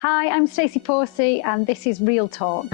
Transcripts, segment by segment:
Hi, I'm STACEY FORSEY and this is Real Talk.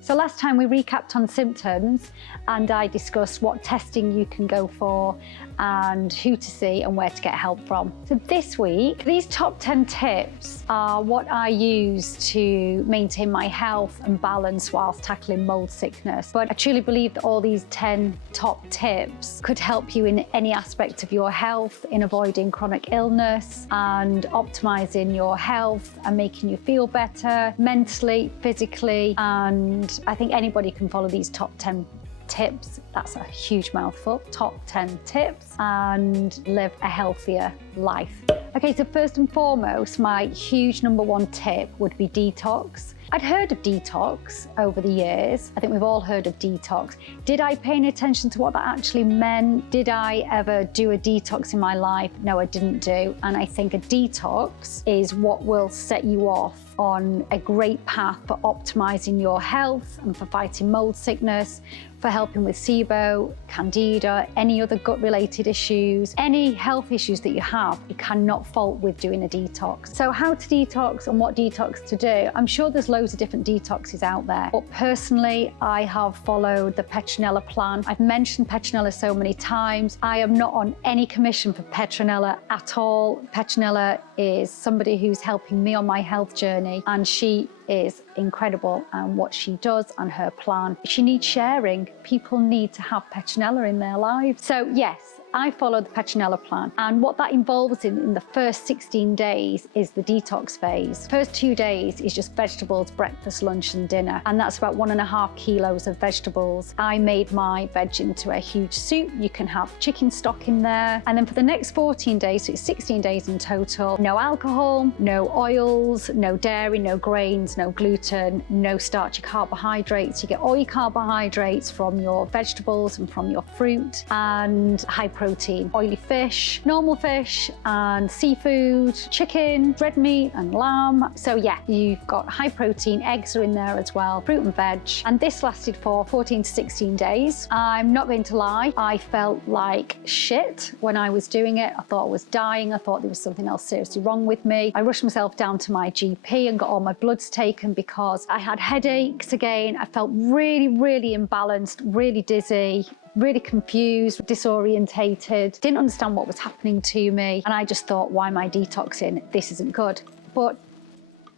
So last time we recapped on symptoms and I discussed what testing you can go for and who to see and where to get help from. So this week, these top 10 tips are what I use to maintain my health and balance whilst tackling mold sickness. But I truly believe that all these 10 top tips could help you in any aspect of your health, in avoiding chronic illness and optimizing your health and making you feel better mentally, physically, and I think anybody can follow these top 10 tips. That's a huge mouthful. Top 10 tips and live a healthier life. Okay, so first and foremost, my huge number one tip would be detox. I'd heard of detox over the years. I think we've all heard of detox. Did I pay any attention to what that actually meant? Did I ever do a detox in my life? No, I didn't do. And I think a detox is what will set you off on a great path for optimizing your health and for fighting mold sickness, for helping with SIBO, candida, any other gut-related issues, any health issues that you have, you cannot fault with doing a detox. So how to detox and what detox to do? I'm sure there's loads of different detoxes out there, but personally, I have followed the Petronella plan. I've mentioned Petronella so many times. I am not on any commission for Petronella at all. Petronella is somebody who's helping me on my health journey, and she is incredible and what she does and her plan. She needs sharing. People need to have Petronella in their lives. So yes, I follow the Petronella plan, and what that involves in the first 16 days is the detox phase. First 2 days is just vegetables, breakfast, lunch and dinner, and that's about 1.5 kilos of vegetables. I made my veg into a huge soup. You can have chicken stock in there, and then for the next 14 days, so it's 16 days in total, no alcohol, no oils, no dairy, no grains, no gluten, no starchy carbohydrates. You get all your carbohydrates from your vegetables and from your fruit, and high protein, oily fish, normal fish and seafood, chicken, red meat and lamb. So yeah, you've got high protein, eggs are in there as well, fruit and veg. And this lasted for 14 to 16 days. I'm not going to lie, I felt like shit when I was doing it. I thought I was dying. I thought there was something else seriously wrong with me. I rushed myself down to my GP and got all my bloods taken because I had headaches again. I felt really, really imbalanced, really dizzy, really confused, disorientated, didn't understand what was happening to me. And I just thought, why am I detoxing? This isn't good. But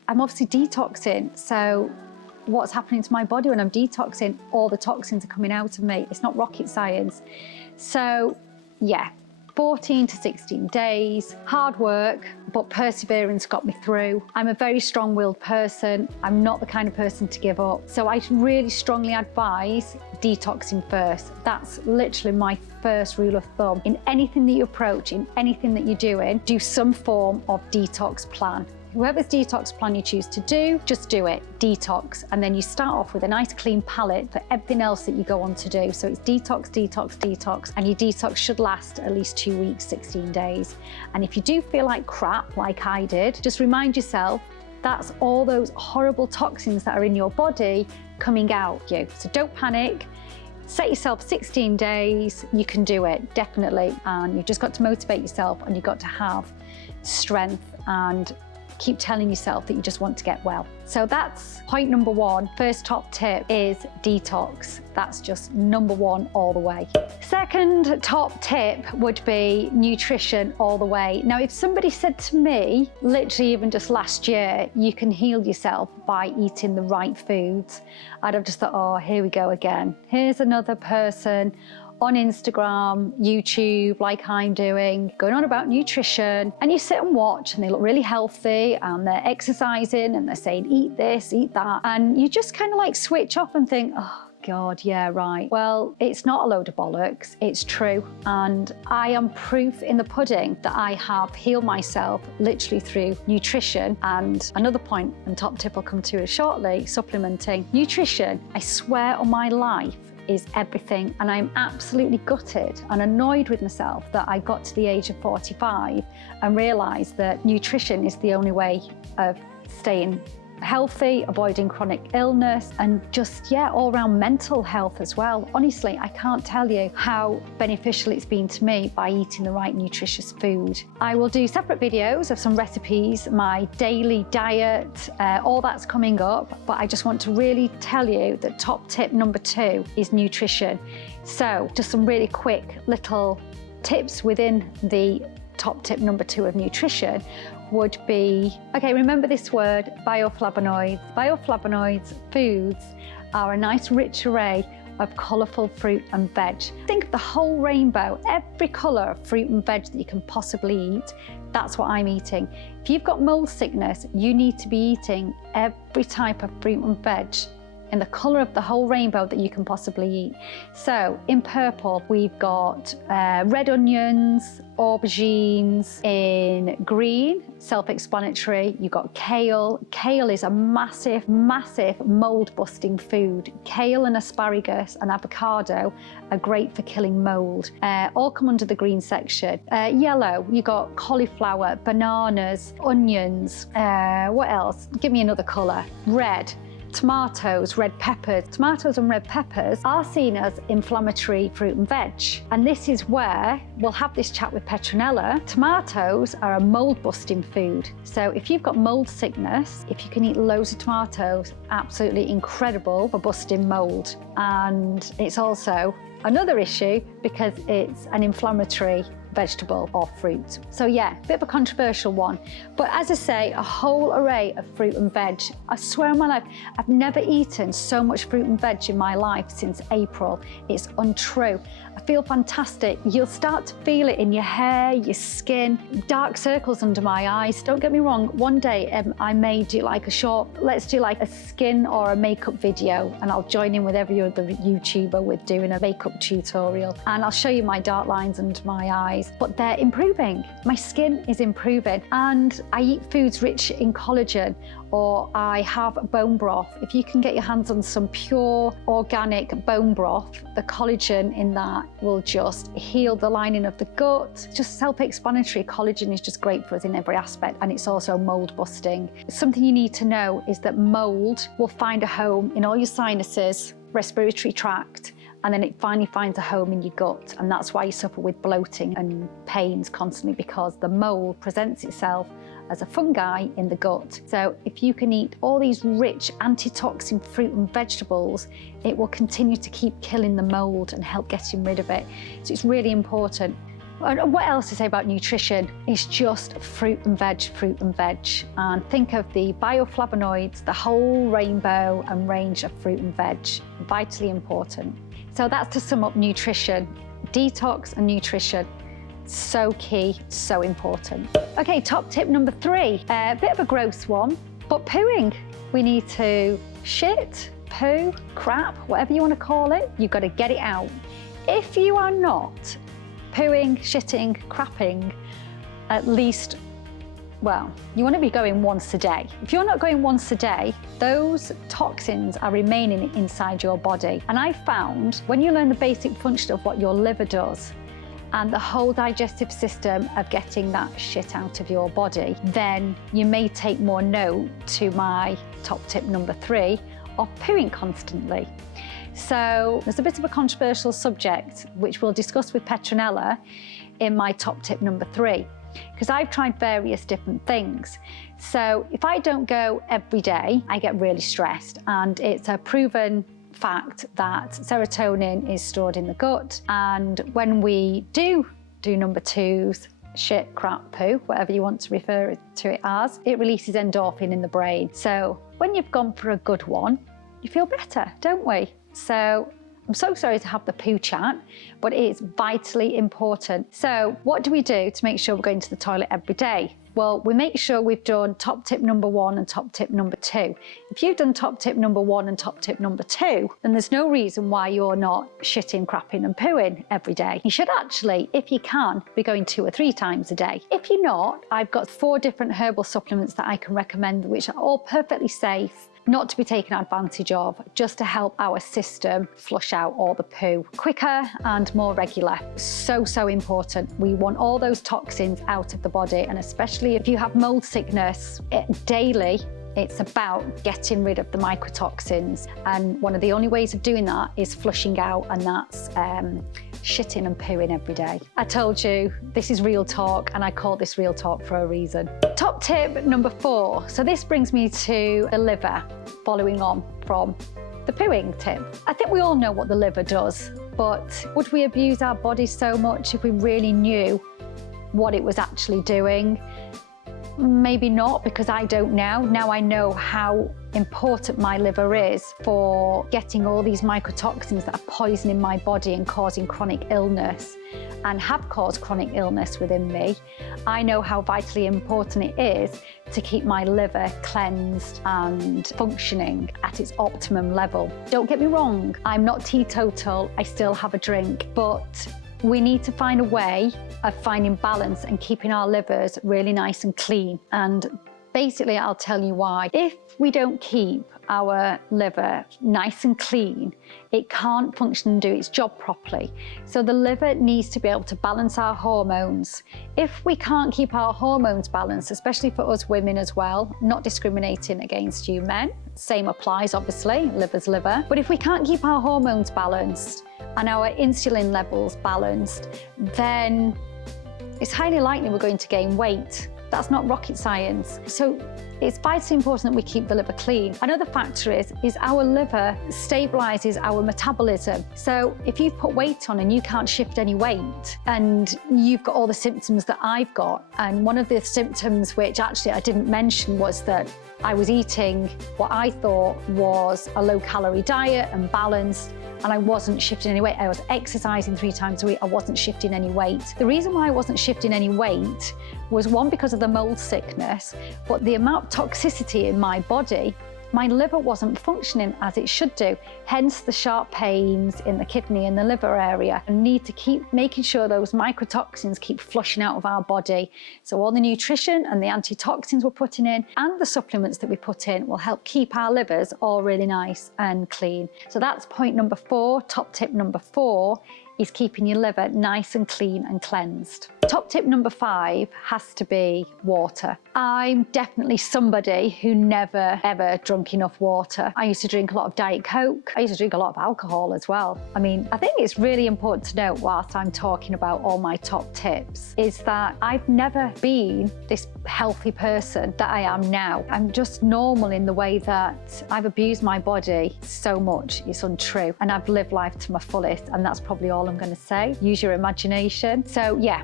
I'm obviously detoxing. So what's happening to my body when I'm detoxing? All the toxins are coming out of me. It's not rocket science. So yeah, 14 to 16 days, hard work, but perseverance got me through. I'm a very strong-willed person. I'm not the kind of person to give up. So I really strongly advise detoxing first. That's literally my first rule of thumb. In anything that you approach, in anything that you're doing, do some form of detox plan. Whoever's detox plan you choose to do, just do it, detox. And then you start off with a nice clean palette for everything else that you go on to do. So it's detox, detox, detox, and your detox should last at least 2 weeks, 16 days. And if you do feel like crap, like I did, just remind yourself that's all those horrible toxins that are in your body coming out you. So don't panic. Set yourself 16 days, you can do it, definitely. And you've just got to motivate yourself, and you've got to have strength and keep telling yourself that you just want to get well. So that's point number one. First top tip is detox. That's just number one all the way. Second top tip would be nutrition all the way. Now, if somebody said to me, literally even just last year, you can heal yourself by eating the right foods, I'd have just thought, oh, here we go again. Here's another person on Instagram, YouTube, like I'm doing, going on about nutrition, and you sit and watch and they look really healthy and they're exercising and they're saying, eat this, eat that. And you just kind of like switch off and think, oh God, yeah, right. Well, it's not a load of bollocks, it's true. And I am proof in the pudding that I have healed myself literally through nutrition. And another point and top tip I'll come to it shortly, supplementing. Nutrition, I swear on my life, is everything, and I'm absolutely gutted and annoyed with myself that I got to the age of 45 and realised that nutrition is the only way of staying healthy, avoiding chronic illness, and just, yeah, all around mental health as well. Honestly, I can't tell you how beneficial it's been to me by eating the right nutritious food. I will do separate videos of some recipes, my daily diet, all that's coming up, but I just want to really tell you that top tip number 2 is nutrition. So just some really quick little tips within the top tip number 2 of nutrition would be, okay, remember this word, bioflavonoids. Bioflavonoids foods are a nice rich array of colourful fruit and veg. Think of the whole rainbow, every colour of fruit and veg that you can possibly eat. That's what I'm eating. If you've got mold sickness, you need to be eating every type of fruit and veg in the colour of the whole rainbow that you can possibly eat. So in purple, we've got red onions, aubergines. In green, self-explanatory, you've got kale. Kale is a massive, massive mold-busting food. Kale and asparagus and avocado are great for killing mold. All come under the green section. Yellow, you've got cauliflower, bananas, onions. What else? Give me another colour. Red. Tomatoes, red peppers. Tomatoes and red peppers are seen as inflammatory fruit and veg. And this is where we'll have this chat with Petronella. Tomatoes are a mold busting food. So if you've got mold sickness, if you can eat loads of tomatoes, absolutely incredible for busting mold. And it's also another issue because it's an inflammatory vegetable or fruit. So yeah, a bit of a controversial one. But as I say, a whole array of fruit and veg. I swear on my life, I've never eaten so much fruit and veg in my life since April. It's untrue. I feel fantastic. You'll start to feel it in your hair, your skin, dark circles under my eyes. Don't get me wrong, one day I may do like a short, let's do like a skin or a makeup video, and I'll join in with every other YouTuber with doing a makeup tutorial, and I'll show you my dark lines under my eyes. But they're improving. My skin is improving, and I eat foods rich in collagen, or I have bone broth. If you can get your hands on some pure organic bone broth, the collagen in that will just heal the lining of the gut. Just self-explanatory, collagen is just great for us in every aspect, and it's also mold busting. Something you need to know is that mold will find a home in all your sinuses, respiratory tract, and then it finally finds a home in your gut. And that's why you suffer with bloating and pains constantly, because the mold presents itself as a fungi in the gut. So if you can eat all these rich antitoxin fruit and vegetables, it will continue to keep killing the mold and help getting rid of it. So it's really important. And what else to say about nutrition? It's just fruit and veg, fruit and veg. And think of the bioflavonoids, the whole rainbow and range of fruit and veg. Vitally important. So that's to sum up nutrition. Detox and nutrition. So key, so important. Okay, top tip number 3, a bit of a gross one, but pooing. We need to shit, poo, crap, whatever you want to call it, you've got to get it out. If you are not pooing, shitting, crapping, at least, well, you want to be going once a day. If you're not going once a day, those toxins are remaining inside your body. And I found when you learn the basic function of what your liver does, and the whole digestive system of getting that shit out of your body, then you may take more note to my top tip number 3 of pooing constantly. So there's a bit of a controversial subject which we'll discuss with Petronella in my top tip number 3, because I've tried various different things. So if I don't go every day, I get really stressed, and it's a proven fact that serotonin is stored in the gut, and when we do number 2s, shit, crap, poo, whatever you want to refer to it as, it releases endorphin in the brain. So when you've gone for a good one, you feel better, don't we? So I'm so sorry to have the poo chat, but it is vitally important. So what do we do to make sure we're going to the toilet every day? Well, we make sure we've done top tip number 1 and top tip number 2. If you've done top tip number 1 and top tip number 2, then there's no reason why you're not shitting, crapping and pooing every day. You should actually, if you can, be going 2 or 3 times a day. If you're not, I've got 4 different herbal supplements that I can recommend, which are all perfectly safe, not to be taken advantage of, just to help our system flush out all the poo quicker and more regular. So, so important. We want all those toxins out of the body, and especially if you have mold sickness, daily It's about getting rid of the mycotoxins. And one of the only ways of doing that is flushing out, and that's shitting and pooing every day. I told you, this is real talk, and I call this real talk for a reason. Top tip number 4. So this brings me to the liver, following on from the pooing tip. I think we all know what the liver does, but would we abuse our bodies so much if we really knew what it was actually doing? Maybe not, because I don't now. Now I know how important my liver is for getting all these mycotoxins that are poisoning my body and causing chronic illness, and have caused chronic illness within me. I know how vitally important it is to keep my liver cleansed and functioning at its optimum level. Don't get me wrong, I'm not teetotal, I still have a drink, but we need to find a way of finding balance and keeping our livers really nice and clean. And basically, I'll tell you why. If we don't keep our liver nice and clean, it can't function and do its job properly. So the liver needs to be able to balance our hormones. If we can't keep our hormones balanced, especially for us women as well, not discriminating against you men, same applies obviously, liver's liver. But if we can't keep our hormones balanced and our insulin levels balanced, then it's highly likely we're going to gain weight. That's not rocket science. So it's vitally important that we keep the liver clean. Another factor is our liver stabilizes our metabolism. So if you've put weight on and you can't shift any weight, and you've got all the symptoms that I've got, and one of the symptoms which actually I didn't mention was that I was eating what I thought was a low-calorie diet and balanced, and I wasn't shifting any weight. I was exercising 3 times a week. I wasn't shifting any weight. The reason why I wasn't shifting any weight was, one, because of the mold sickness, but the amount of toxicity in my body, my liver wasn't functioning as it should do. Hence the sharp pains in the kidney and the liver area. I need to keep making sure those mycotoxins keep flushing out of our body. So all the nutrition and the antitoxins we're putting in and the supplements that we put in will help keep our livers all really nice and clean. So that's point number 4. Top tip number 4 is keeping your liver nice and clean and cleansed. Top tip number 5 has to be water. I'm definitely somebody who never ever drunk enough water. I used to drink a lot of Diet Coke. I used to drink a lot of alcohol as well. I mean, I think it's really important to note, whilst I'm talking about all my top tips, is that I've never been this healthy person that I am now. I'm just normal in the way that I've abused my body so much, it's untrue. And I've lived life to my fullest, and that's probably all I'm going to say. Use your imagination. So yeah,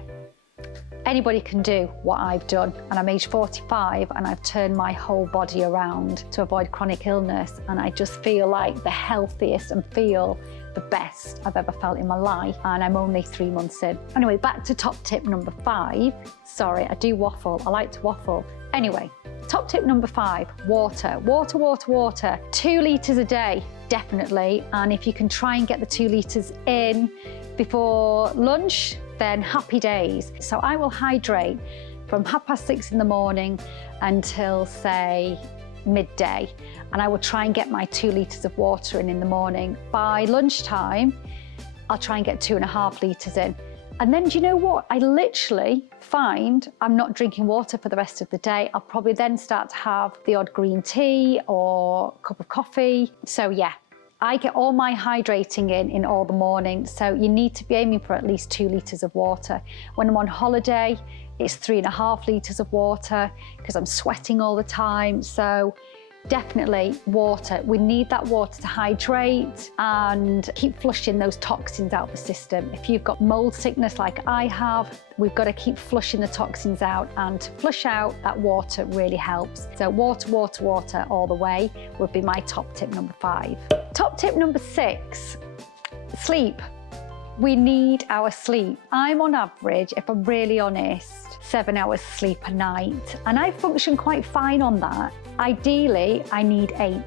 anybody can do what I've done, and I'm age 45 and I've turned my whole body around to avoid chronic illness, and I just feel like the healthiest and feel the best I've ever felt in my life, and I'm only 3 months in. Anyway, back to top tip number 5. Sorry, I do waffle. I like to waffle. Anyway, top tip number 5, water. Water, water, water. 2 litres a day, definitely. And if you can try and get the 2 litres in before lunch, then happy days. So I will hydrate from 6:30 in the morning until, say, midday, and I will try and get my 2 litres of water in the morning. By lunchtime, I'll try and get 2.5 litres in. And then, do you know what? I literally find I'm not drinking water for the rest of the day. I'll probably then start to have the odd green tea or cup of coffee. So yeah, I get all my hydrating in all the morning. So you need to be aiming for at least 2 litres of water. When I'm on holiday, it's 3.5 litres of water because I'm sweating all the time. So definitely water. We need that water to hydrate and keep flushing those toxins out of the system. If you've got mold sickness like I have, we've got to keep flushing the toxins out, and to flush out, that water really helps. So water, water, water all the way would be my top tip number 5. Top tip number 6, sleep. We need our sleep. I'm on average, if I'm really honest, 7 hours sleep a night, and I function quite fine on that. Ideally, I need 8.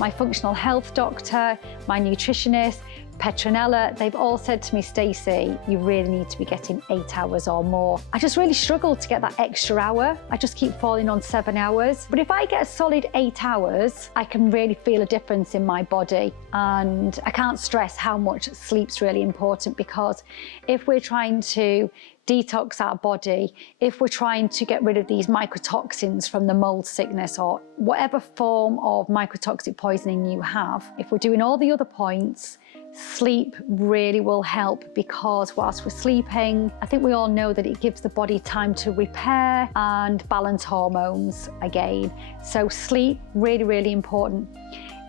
My functional health doctor, my nutritionist, Petronella, they've all said to me, Stacey, you really need to be getting 8 hours or more. I just really struggle to get that extra hour. I just keep falling on 7 hours. But if I get a solid 8 hours, I can really feel a difference in my body. And I can't stress how much sleep's really important, because if we're trying to detox our body, if we're trying to get rid of these mycotoxins from the mold sickness or whatever form of mycotoxic poisoning you have, if we're doing all the other points, sleep really will help, because whilst we're sleeping, I think we all know that it gives the body time to repair and balance hormones again. So sleep, really, really important.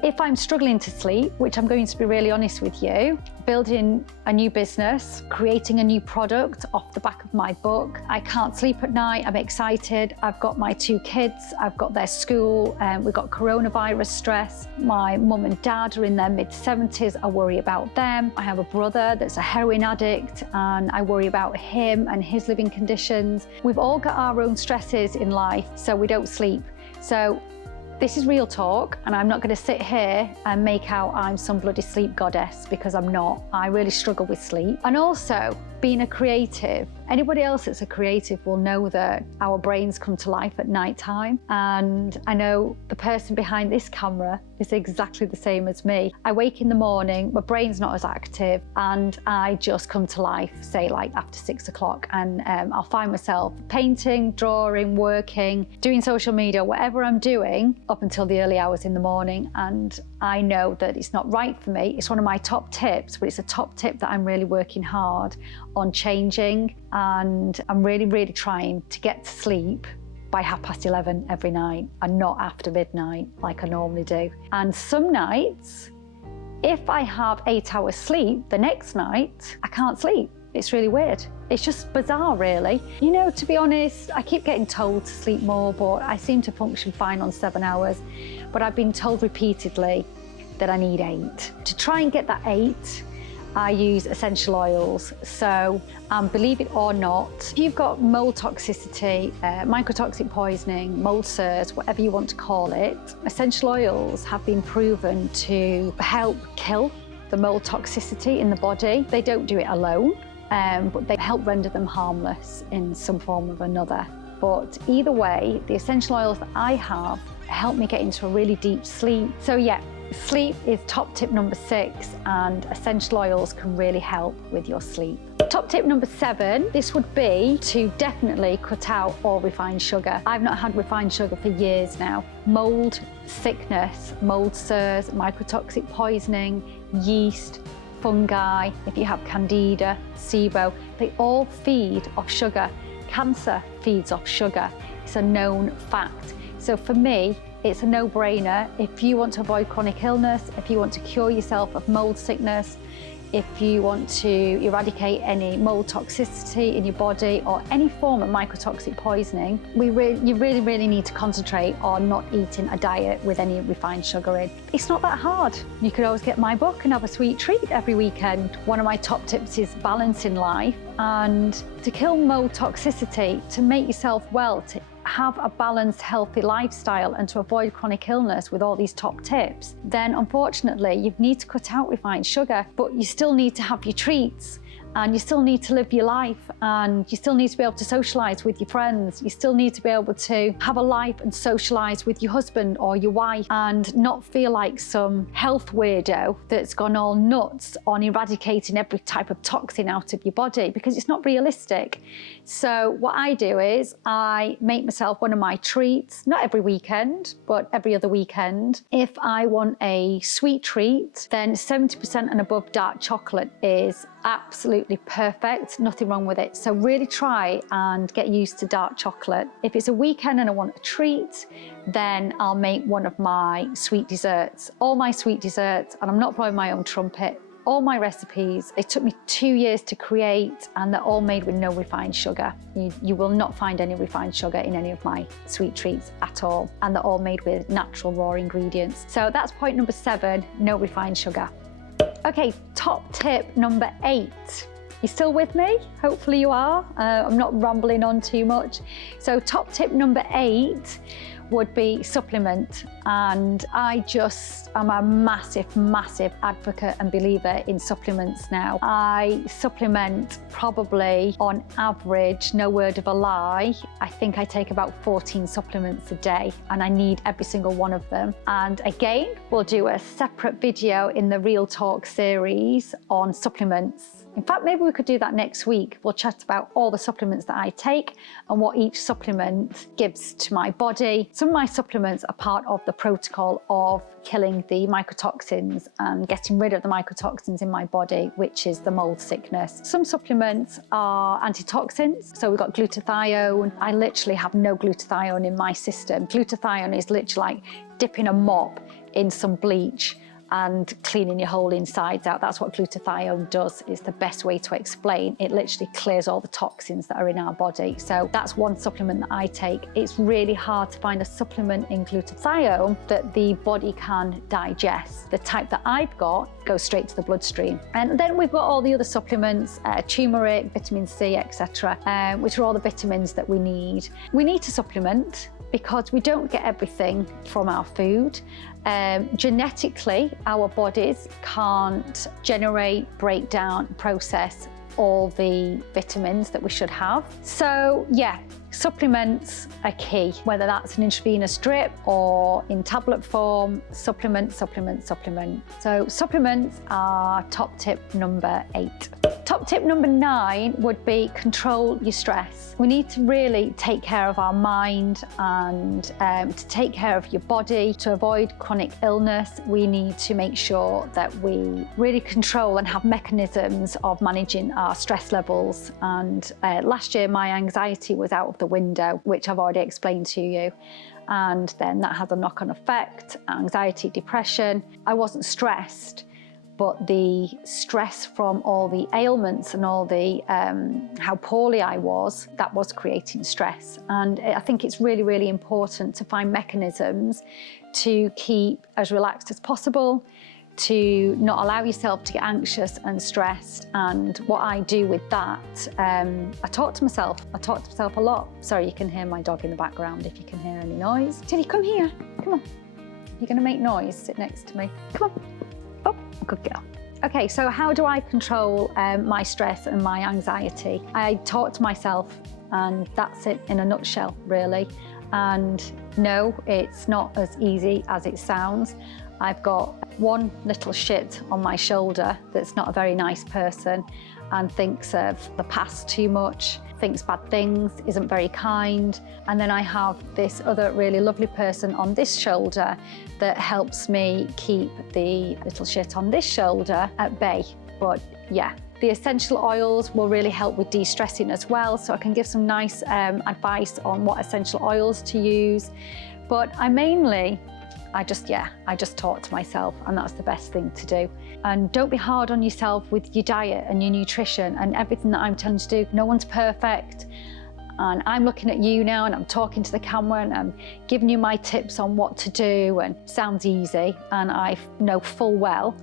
If I'm struggling to sleep, which I'm going to be really honest with you, building a new business, creating a new product off the back of my book, I can't sleep at night, I'm excited, I've got my 2 kids, I've got their school, we've got coronavirus stress, my mum and dad are in their mid-70s, I worry about them, I have a brother that's a heroin addict and I worry about him and his living conditions. We've all got our own stresses in life, so we don't sleep. So this is real talk, and I'm not going to sit here and make out I'm some bloody sleep goddess, because I'm not. I really struggle with sleep. And also, being a creative, anybody else that's a creative will know that our brains come to life at night time. And I know the person behind this camera is exactly the same as me. I wake in the morning, my brain's not as active, and I just come to life, say like after 6 o'clock, and I'll find myself painting, drawing, working, doing social media, whatever I'm doing up until the early hours in the morning. And I know that it's not right for me. It's one of my top tips, but it's a top tip that I'm really working hard on changing, and I'm really, really trying to get to sleep by 11:30 every night and not after midnight like I normally do. And some nights, if I have 8 hours sleep, the next night I can't sleep. It's really weird. It's just bizarre, really. You know, to be honest, I keep getting told to sleep more, but I seem to function fine on 7 hours. But I've been told repeatedly that I need 8. To try and get that 8, I use essential oils. So believe it or not, if you've got mold toxicity, mycotoxic poisoning, mold SIRS, whatever you want to call it, essential oils have been proven to help kill the mold toxicity in the body. They don't do it alone, but they help render them harmless in some form or another. But either way, the essential oils that I have help me get into a really deep sleep. So yeah, sleep is top tip number 6, and essential oils can really help with your sleep. Top tip number 7, this would be to definitely cut out all refined sugar. I've not had refined sugar for years now. Mold sickness, mold SIRS, mycotoxic poisoning, yeast, fungi, if you have candida, SIBO, they all feed off sugar. Cancer feeds off sugar. It's a known fact. So for me, it's a no-brainer. If you want to avoid chronic illness, if you want to cure yourself of mold sickness, if you want to eradicate any mold toxicity in your body or any form of mycotoxic poisoning, you really need to concentrate on not eating a diet with any refined sugar in. It's not that hard. You could always get my book and have a sweet treat every weekend. One of my top tips is balance in life, and to kill mold toxicity, to make yourself well, to have a balanced, healthy lifestyle and to avoid chronic illness with all these top tips, then unfortunately you need to cut out refined sugar, but you still need to have your treats, and you still need to live your life, and you still need to be able to socialise with your friends. You still need to be able to have a life and socialise with your husband or your wife, and not feel like some health weirdo that's gone all nuts on eradicating every type of toxin out of your body, because it's not realistic. So what I do is I make myself one of my treats, not every weekend, but every other weekend. If I want a sweet treat, then 70% and above dark chocolate is absolutely perfect, nothing wrong with it. So really try and get used to dark chocolate. If it's a weekend and I want a treat, then I'll make one of my sweet desserts. All my sweet desserts, and I'm not blowing my own trumpet, all my recipes, it took me 2 years to create, and they're all made with no refined sugar. You will not find any refined sugar in any of my sweet treats at all, and they're all made with natural raw ingredients. So that's point number 7, no refined sugar. Okay, top tip number 8. You still with me? Hopefully you are. I'm not rambling on too much. So top tip number 8 would be supplement. And I just am a massive, massive advocate and believer in supplements now. I supplement probably on average, no word of a lie, I think I take about 14 supplements a day, and I need every single one of them. And again, we'll do a separate video in the Real Talk series on supplements. In fact, maybe we could do that next week. We'll chat about all the supplements that I take and what each supplement gives to my body. Some of my supplements are part of the protocol of killing the mycotoxins and getting rid of the mycotoxins in my body, which is the mold sickness. Some supplements are antitoxins. So we've got glutathione. I literally have no glutathione in my system. Glutathione is literally like dipping a mop in some bleach and cleaning your whole insides out. That's what glutathione does. It's the best way to explain. It literally clears all the toxins that are in our body. So that's one supplement that I take. It's really hard to find a supplement in glutathione that the body can digest. The type that I've got goes straight to the bloodstream. And then we've got all the other supplements, turmeric, vitamin C, etc., which are all the vitamins that we need. We need to supplement because we don't get everything from our food. Genetically, our bodies can't generate, break down, process all the vitamins that we should have. So yeah, supplements are key, whether that's an intravenous drip or in tablet form. Supplement. So supplements are top tip number 8. Top tip number 9 would be control your stress. We need to really take care of our mind and to take care of your body. To avoid chronic illness, we need to make sure that we really control and have mechanisms of managing our stress levels. And last year, my anxiety was out of the window, which I've already explained to you. And then that has a knock-on effect, anxiety, depression. I wasn't stressed, but the stress from all the ailments and all the how poorly I was, that was creating stress. And I think it's really, really important to find mechanisms to keep as relaxed as possible, to not allow yourself to get anxious and stressed. And what I do with that, I talk to myself a lot. Sorry, you can hear my dog in the background if you can hear any noise. Tilly, come here, come on. You're gonna make noise, sit next to me. Come on. Oh, good girl. Okay, so how do I control my stress and my anxiety? I talk to myself, and that's it in a nutshell, really. And no, it's not as easy as it sounds. I've got one little shit on my shoulder that's not a very nice person and thinks of the past too much, thinks bad things, isn't very kind. And then I have this other really lovely person on this shoulder that helps me keep the little shit on this shoulder at bay. But yeah, the essential oils will really help with de-stressing as well. So I can give some nice advice on what essential oils to use. But I just talk to myself, and that's the best thing to do. And don't be hard on yourself with your diet and your nutrition and everything that I'm telling you to do. No one's perfect. And I'm looking at you now and I'm talking to the camera and I'm giving you my tips on what to do, and it sounds easy. And I know full well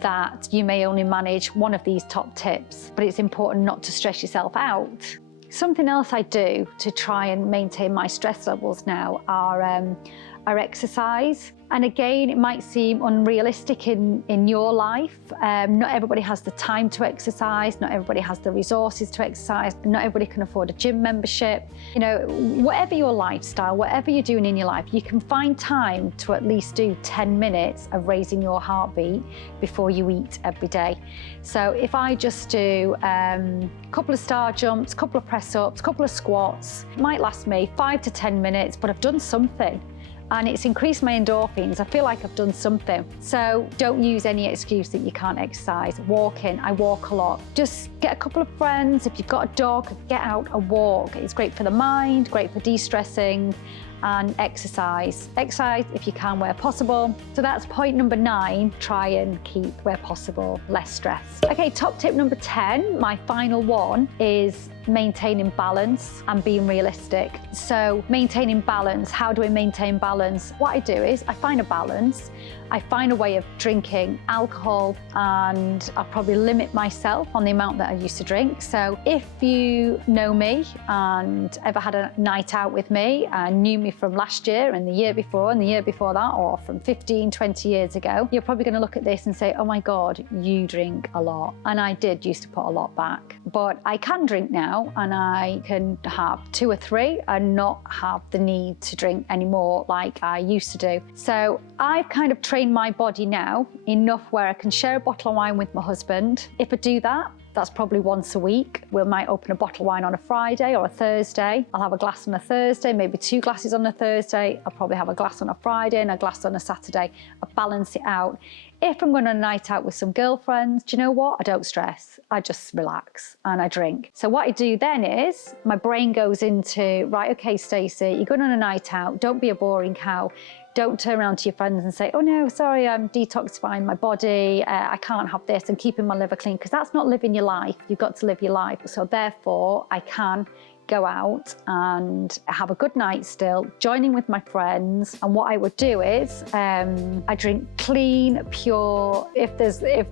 that you may only manage one of these top tips, but it's important not to stress yourself out. Something else I do to try and maintain my stress levels now are exercise. And again, it might seem unrealistic in your life. Not everybody has the time to exercise, not everybody has the resources to exercise, not everybody can afford a gym membership. You know, whatever your lifestyle, whatever you're doing in your life, you can find time to at least do 10 minutes of raising your heartbeat before you eat every day. So if I just do a couple of star jumps, a couple of press-ups, a couple of squats, it might last me 5 to 10 minutes, but I've done something. And it's increased my endorphins. I feel like I've done something. So don't use any excuse that you can't exercise. Walking, I walk a lot. Just get a couple of friends. If you've got a dog, get out and walk. It's great for the mind, great for de-stressing, and exercise. Exercise if you can where possible. So that's point number 9, try and keep where possible less stress. Okay, top tip number 10, my final one, is maintaining balance and being realistic. So maintaining balance, how do I maintain balance? What I do is I find a balance. I find a way of drinking alcohol, and I'll probably limit myself on the amount that I used to drink. So if you know me and ever had a night out with me and knew me from last year and the year before and the year before that, or from 15, 20 years ago, you're probably going to look at this and say, oh my God, you drink a lot. And I did used to put a lot back. But I can drink now, and I can have 2 or 3 and not have the need to drink anymore like I used to do. So I've kind of trained my body now enough where I can share a bottle of wine with my husband. If I do that, that's probably once a week. We might open a bottle of wine on a Friday or a Thursday. I'll have a glass on a Thursday, maybe 2 glasses on a Thursday. I'll probably have a glass on a Friday and a glass on a Saturday. I balance it out. If I'm going on a night out with some girlfriends, do you know what? I don't stress. I just relax and I drink. So what I do then is my brain goes into, right, okay, Stacey, you're going on a night out. Don't be a boring cow. Don't turn around to your friends and say, oh no, sorry, I'm detoxifying my body. I can't have this and keeping my liver clean, because that's not living your life. You've got to live your life. So therefore, I can go out and have a good night still, joining with my friends. And what I would do is I drink clean, pure, if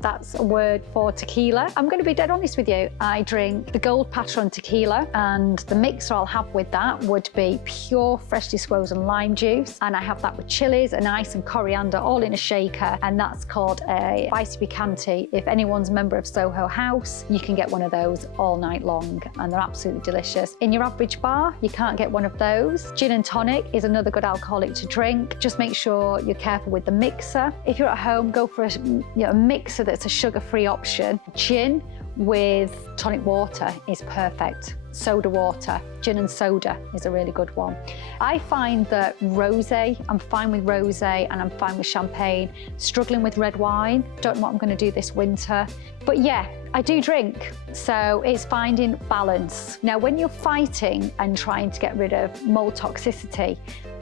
that's a word for tequila. I'm going to be dead honest with you. I drink the Gold Patron tequila, and the mixer I'll have with that would be pure freshly squeezed lime juice. And I have that with chilies and ice and coriander all in a shaker. And that's called a spicy picante. If anyone's a member of Soho House, you can get one of those all night long, and they're absolutely delicious. In your average bar, you can't get one of those. Gin and tonic is another good alcoholic to drink. Just make sure you're careful with the mixer. If you're at home, go for a mixer that's a sugar-free option. Gin with tonic water is perfect. Soda water, gin and soda is a really good one. I find that rosé, I'm fine with rosé and I'm fine with champagne. Struggling with red wine, don't know what I'm going to do this winter. But yeah, I do drink, so it's finding balance. Now, when you're fighting and trying to get rid of mold toxicity,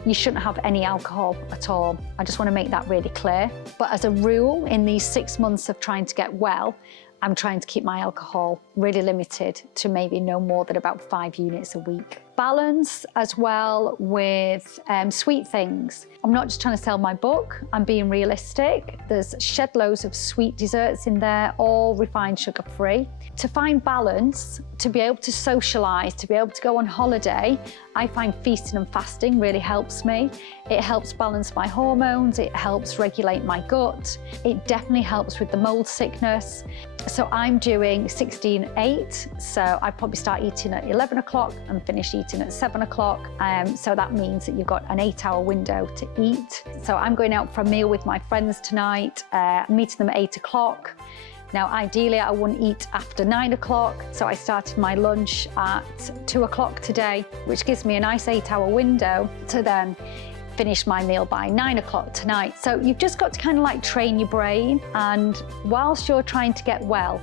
you shouldn't have any alcohol at all. I just want to make that really clear. But as a rule, in these 6 months of trying to get well, I'm trying to keep my alcohol really limited to maybe no more than about 5 units a week. Balance as well with sweet things. I'm not just trying to sell my book, I'm being realistic. There's shed loads of sweet desserts in there, all refined sugar free. To find balance, to be able to socialise, to be able to go on holiday, I find feasting and fasting really helps me. It helps balance my hormones, it helps regulate my gut, it definitely helps with the mold sickness. So I'm doing 16-8, so I probably start eating at 11 o'clock and finish eating at 7 o'clock. So that means that you've got an 8-hour window to eat. So I'm going out for a meal with my friends tonight, meeting them at 8 o'clock. Now, ideally, I wouldn't eat after 9 o'clock, so I started my lunch at 2 o'clock today, which gives me a nice 8-hour window to then finish my meal by 9 o'clock tonight. So you've just got to kind of like train your brain, and whilst you're trying to get well,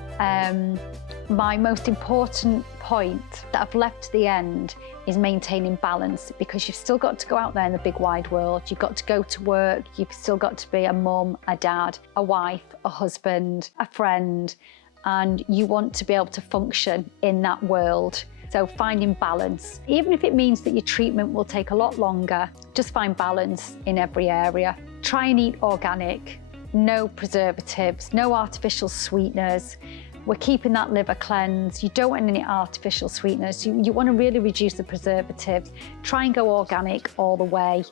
my most important point that I've left to the end is maintaining balance, because you've still got to go out there in the big wide world. You've got to go to work. You've still got to be a mum, a dad, a wife, a husband, a friend, and you want to be able to function in that world. So finding balance, even if it means that your treatment will take a lot longer, just find balance in every area. Try and eat organic, no preservatives, no artificial sweeteners. We're keeping that liver cleanse. You don't want any artificial sweeteners. You want to really reduce the preservatives. Try and go organic all the way,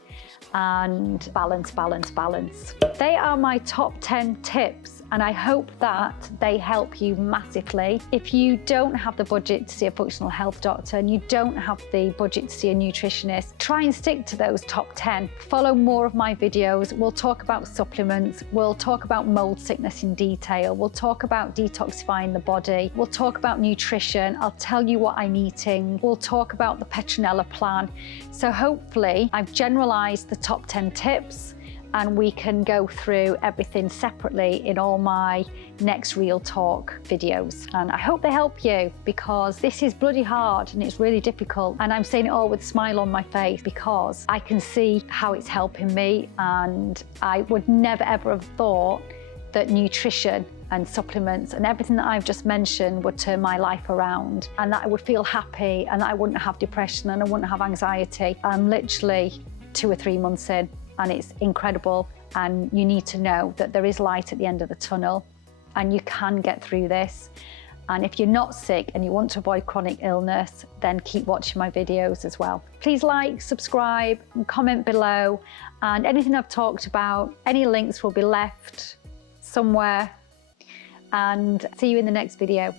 and balance, balance, balance. They are my top 10 tips, and I hope that they help you massively. If you don't have the budget to see a functional health doctor and you don't have the budget to see a nutritionist, try and stick to those top 10. Follow more of my videos. We'll talk about supplements. We'll talk about mold sickness in detail. We'll talk about detoxifying the body. We'll talk about nutrition. I'll tell you what I'm eating. We'll talk about the Petronella plan. So hopefully I've generalized the top 10 tips, and we can go through everything separately in all my next Real Talk videos. And I hope they help you, because this is bloody hard and it's really difficult. And I'm saying it all with a smile on my face because I can see how it's helping me, and I would never ever have thought that nutrition and supplements and everything that I've just mentioned would turn my life around, and that I would feel happy, and that I wouldn't have depression, and I wouldn't have anxiety. I'm literally 2 or 3 months in, and it's incredible. And you need to know that there is light at the end of the tunnel, and you can get through this. And if you're not sick and you want to avoid chronic illness, then keep watching my videos as well. Please like, subscribe, and comment below. And anything I've talked about, any links will be left somewhere. And see you in the next video.